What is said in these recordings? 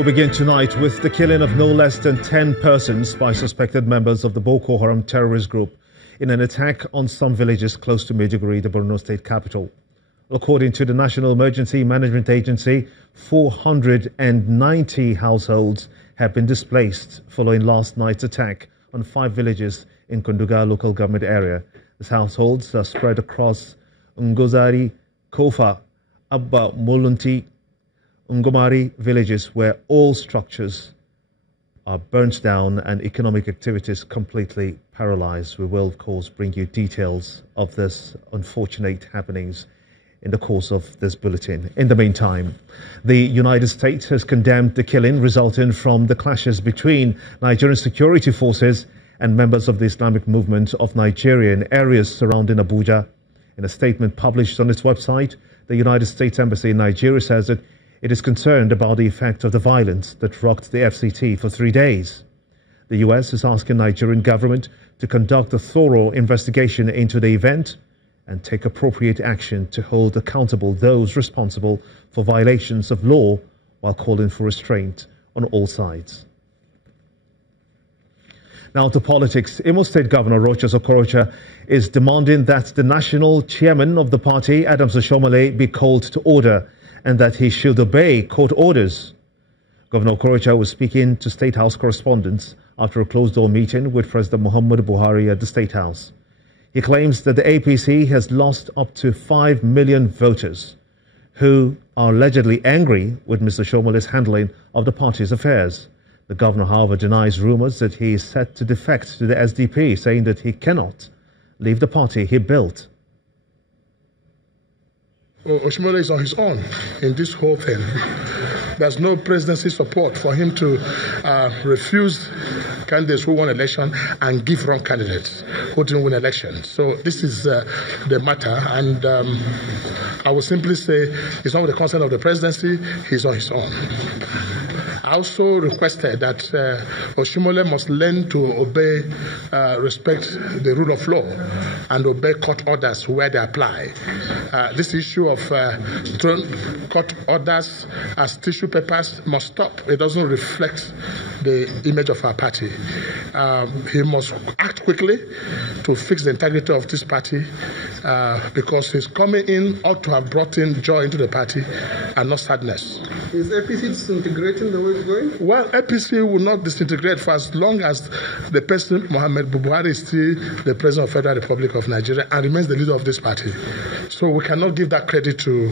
We'll begin tonight with the killing of no less than 10 persons by suspected members of the Boko Haram terrorist group in an attack on some villages close to Maiduguri, the Borno state capital. According to the National Emergency Management Agency, 490 households have been displaced following last night's attack on 5 villages in Kunduga local government area. These households are spread across Ngozari, Kofa, Abba, Molunti, Ngomari villages, where all structures are burnt down and economic activities completely paralyzed. We will, of course, bring you details of this unfortunate happenings in the course of this bulletin. In the meantime, the United States has condemned the killing resulting from the clashes between Nigerian security forces and members of the Islamic movement of Nigeria in areas surrounding Abuja. In a statement published on its website, the United States Embassy in Nigeria says that it is concerned about the effect of the violence that rocked the FCT for 3 days. The U.S. is asking the Nigerian government to conduct a thorough investigation into the event and take appropriate action to hold accountable those responsible for violations of law, while calling for restraint on all sides. Now to politics. Imo State Governor Rochas Okorocha is demanding that the national chairman of the party, Adams Oshomole, be called to order and that he should obey court orders. Governor Okorocha was speaking to State House correspondents after a closed-door meeting with President Muhammadu Buhari at the State House. He claims that the APC has lost up to 5 million voters who are allegedly angry with Mr. Oshomole's handling of the party's affairs. The governor, however, denies rumors that he is set to defect to the SDP, saying that he cannot leave the party he built. Oshomole is on his own in this whole thing. There's no presidency support for him to refuse candidates who won election and give wrong candidates who didn't win election. So this is the matter, and I will simply say it's not with the consent of the presidency, he's on his own. I also requested that Oshomole must learn to obey, respect the rule of law and obey court orders where they apply. This issue of court orders as tissue papers must stop. It doesn't reflect the image of our party. He must act quickly to fix the integrity of this party because his coming in ought to have brought in joy into the party and not sadness. Is APC disintegrating the way it's going? Well, APC will not disintegrate for as long as the President Muhammadu Buhari is still the President of the Federal Republic of Nigeria and remains the leader of this party. So we cannot give that credit to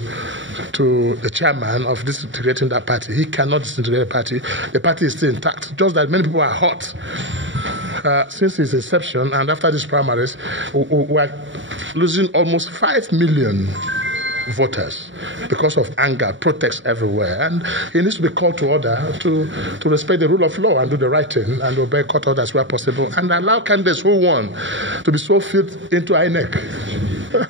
the chairman of disintegrating that party. He cannot disintegrate the party. The party is still intact. Just that many people are hot. Since its inception and after these primaries, we are losing almost 5 million voters because of anger, protests everywhere, and he needs to be called to order to respect the rule of law and do the right thing and obey court orders where possible and allow candidates who won to be so fit into INEC.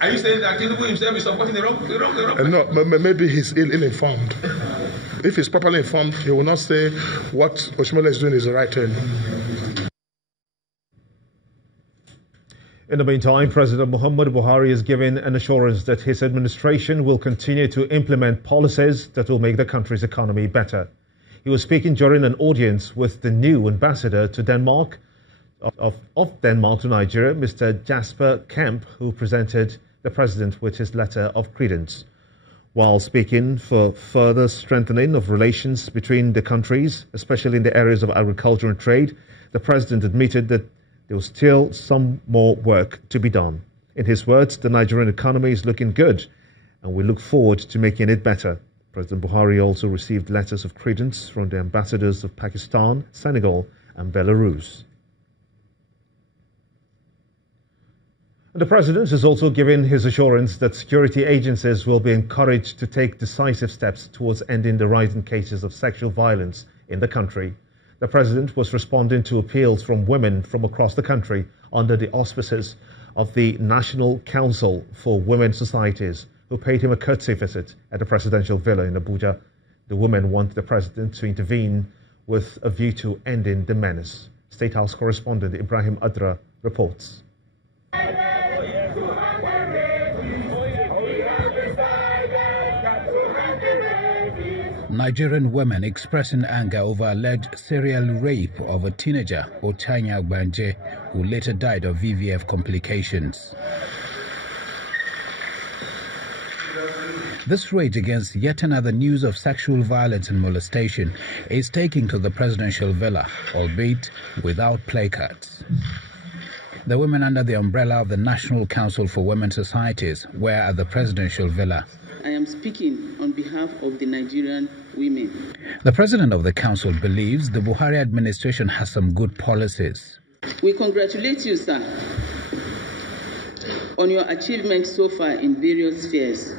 Are you saying that Tinubu himself is supporting the wrong? No, maybe he's ill-informed. If he's properly informed, he will not say what Oshomole is doing is the right thing. In the meantime, President Muhammadu Buhari has given an assurance that his administration will continue to implement policies that will make the country's economy better. He was speaking during an audience with the new ambassador to Denmark, of Denmark to Nigeria, Mr. Jasper Kemp, who presented the president with his letter of credence. While speaking for further strengthening of relations between the countries, especially in the areas of agriculture and trade, the president admitted that there was still some more work to be done. In his words, the Nigerian economy is looking good, and we look forward to making it better. President Buhari also received letters of credence from the ambassadors of Pakistan, Senegal, and Belarus. The president has also given his assurance that security agencies will be encouraged to take decisive steps towards ending the rising cases of sexual violence in the country. The president was responding to appeals from women from across the country under the auspices of the National Council for Women Societies, who paid him a courtesy visit at the presidential villa in Abuja. The women want the president to intervene with a view to ending the menace. State House correspondent Ibrahim Adra reports. Nigerian women expressing anger over alleged serial rape of a teenager, Pt.1, who later died of VVF complications. This rage against yet another news of sexual violence and molestation is taking to the presidential villa, albeit without placards. The women under the umbrella of the National Council for Women's Societies were at the presidential villa. I am speaking on behalf of the Nigerian women. The president of the council believes the Buhari administration has some good policies. We congratulate you, sir, on your achievements so far in various spheres.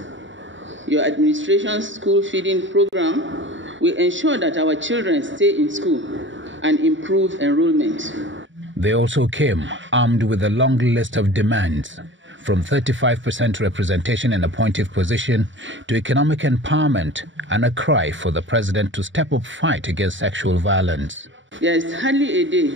Your administration's school feeding program will ensure that our children stay in school and improve enrollment. They also came armed with a long list of demands, from 35% representation in appointive position to economic empowerment, and a cry for the president to step up fight against sexual violence. There is hardly a day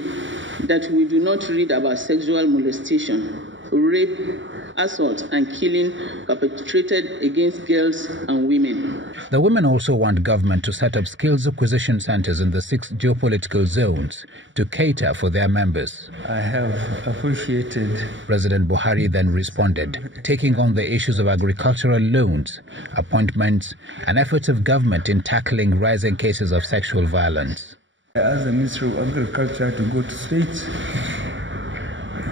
that we do not read about sexual molestation, rape, assault and killing perpetrated against girls and women. The women also want government to set up skills acquisition centers in the 6 geopolitical zones to cater for their members. I have appreciated. President Buhari then responded, taking on the issues of agricultural loans, appointments, and efforts of government in tackling rising cases of sexual violence. I asked the Ministry of Agriculture to go to states,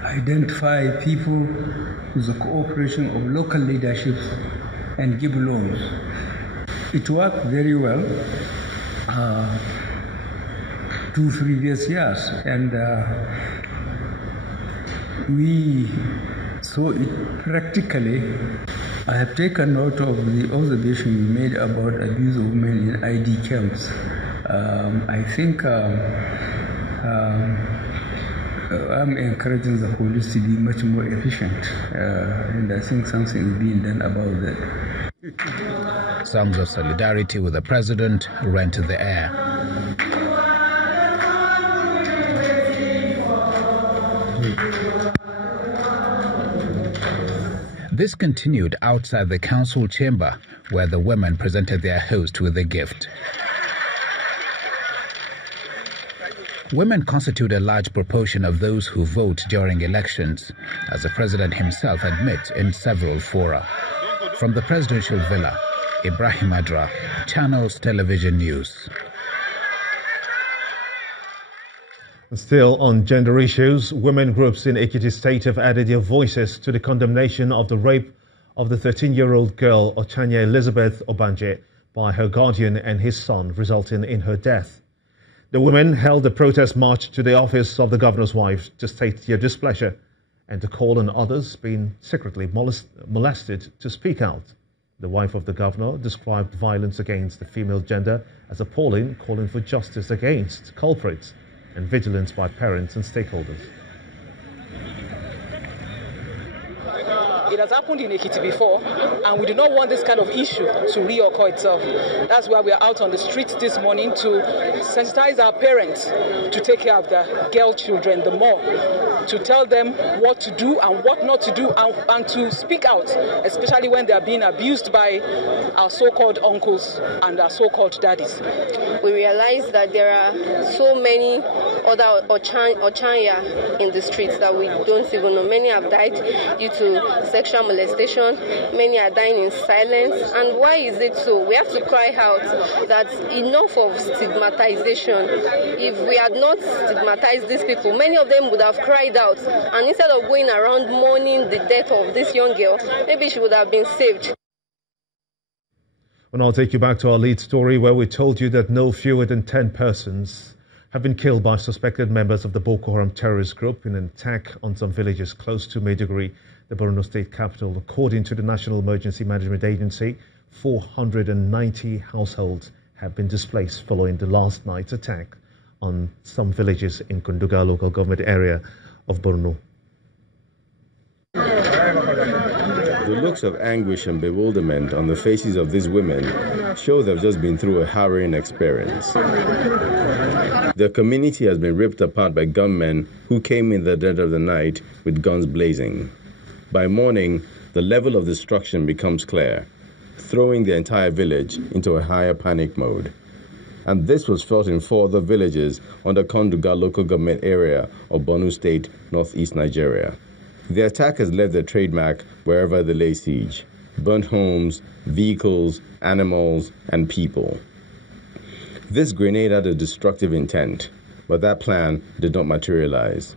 identify people with the cooperation of local leadership and give loans. It worked very well 2 previous years, and we saw it practically. I have taken note of the observation you made about abuse of women in ID camps. I think I'm encouraging the police to be much more efficient, and I think something is being done about that. Songs of solidarity with the president rent the air. This continued outside the council chamber, where the women presented their host with a gift. Women constitute a large proportion of those who vote during elections, as the president himself admits in several fora. From the presidential villa, Ibrahim Adra, Channels Television News. Still on gender issues, women groups in Ekiti State have added their voices to the condemnation of the rape of the 13-year-old girl Ochanya Elizabeth Obanje by her guardian and his son, resulting in her death. The women held a protest march to the office of the governor's wife to state their displeasure and to call on others being secretly molested to speak out. The wife of the governor described violence against the female gender as appalling, calling for justice against culprits and vigilance by parents and stakeholders. It has happened in Ekiti before, and we do not want this kind of issue to reoccur itself. That's why we are out on the streets this morning to sensitize our parents to take care of their girl children the more, to tell them what to do and what not to do, and to speak out, especially when they are being abused by our so-called uncles and our so-called daddies. We realize that there are so many other Ochanya in the streets that we don't even know. Many have died due to sexual molestation. Many are dying in silence. And why is it so? We have to cry out that enough of stigmatization. If we had not stigmatized these people, many of them would have cried out. And instead of going around mourning the death of this young girl, maybe she would have been saved. And I'll take you back to our lead story, where we told you that no fewer than 10 persons have been killed by suspected members of the Boko Haram terrorist group in an attack on some villages close to Maiduguri, the Borno state capital. According to the National Emergency Management Agency, 490 households have been displaced following the last night's attack on some villages in Kunduga local government area of Borno. The looks of anguish and bewilderment on the faces of these women show they've just been through a harrowing experience. Their community has been ripped apart by gunmen who came in the dead of the night with guns blazing. By morning, the level of destruction becomes clear, throwing the entire village into a higher panic mode. and this was felt in 4 other villages on the Konduga local government area of Borno State, northeast Nigeria. The attackers left their trademark wherever they lay siege: burnt homes, vehicles, animals, and people. This grenade had a destructive intent, but that plan did not materialize.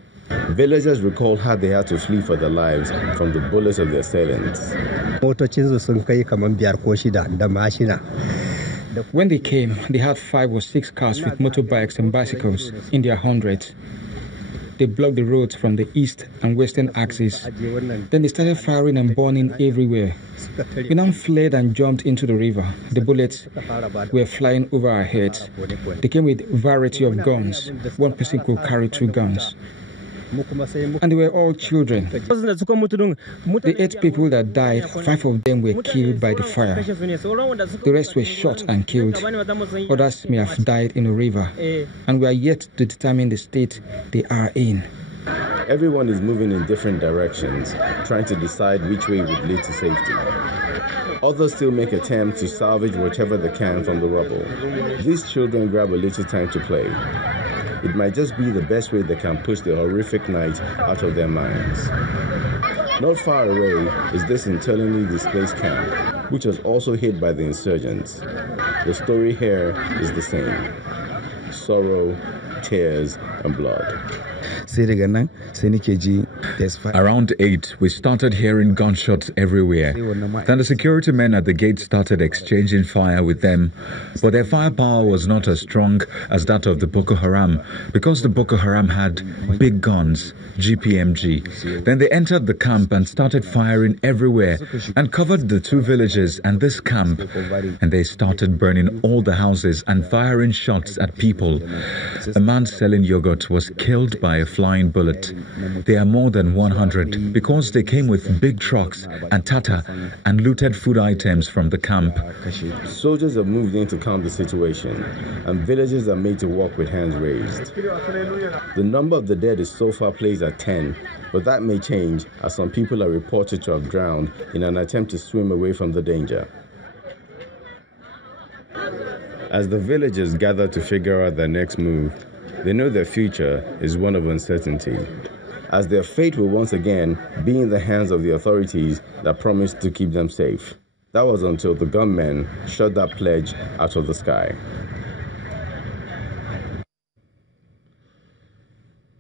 Villagers recalled how they had to flee for their lives from the bullets of their assailants. When they came, they had 5 or 6 cars with motorbikes and bicycles in their hundreds. They blocked the roads from the east and western axis. Then they started firing and burning everywhere. We now fled and jumped into the river. The bullets were flying over our heads. They came with a variety of guns. One person could carry 2 guns. And they were all children. The 8 people that died, 5 of them were killed by the fire. The rest were shot and killed. Others may have died in the river, and we are yet to determine the state they are in. Everyone is moving in different directions, trying to decide which way would lead to safety. Others still make attempts to salvage whatever they can from the rubble. These children grab a little time to play. It might just be the best way they can push the horrific night out of their minds. Not far away is this internally displaced camp, which was also hit by the insurgents. The story here is the same: sorrow, tears, and blood. Around 8, we started hearing gunshots everywhere. Then the security men at the gate started exchanging fire with them, but their firepower was not as strong as that of the Boko Haram, because the Boko Haram had big guns, GPMG. Then they entered the camp and started firing everywhere and covered the 2 villages and this camp, and they started burning all the houses and firing shots at people. A man selling yogurt was killed by a flying bullet. There are more than 100 because they came with big trucks and tata and looted food items from the camp. Soldiers have moved in to calm the situation, and villages are made to walk with hands raised. The number of the dead is so far placed at 10, but that may change as some people are reported to have drowned in an attempt to swim away from the danger. As the villagers gather to figure out their next move, they know their future is one of uncertainty, as their fate will once again be in the hands of the authorities that promised to keep them safe. That was until the gunmen shot that pledge out of the sky.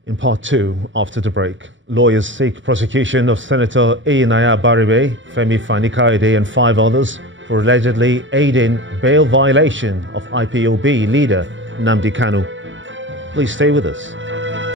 In part 2, after the break, lawyers seek prosecution of Senator Iyinaya Baribe, Femi Fani-Kayode and 5 others for allegedly aiding bail violation of IPOB leader Nnamdi Kanu. Please stay with us.